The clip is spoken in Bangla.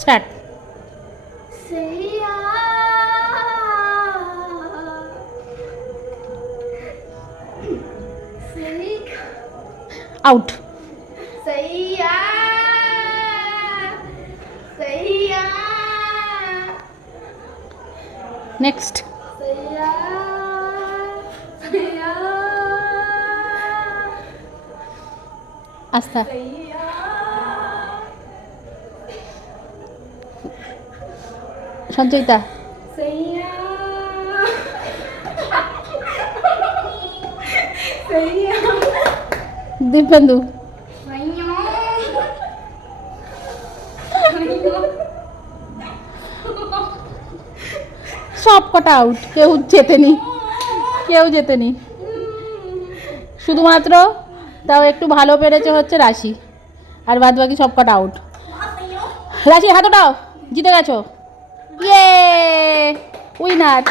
স্টার্ট। আউট। নেক্সট। আস্তা। সঞ্চয়িতা। দিব্যেন্দু। সব কটা আউট, কেউ জেতেনি, কেউ জেতেনি। শুধুমাত্র তাও একটু ভালো পেরেছে হচ্ছে রাশি, আর বাদ বাকি সব কটা আউট। রাশি হাত ওঠাও, জিতে গেছো। ইয়ে উইনার।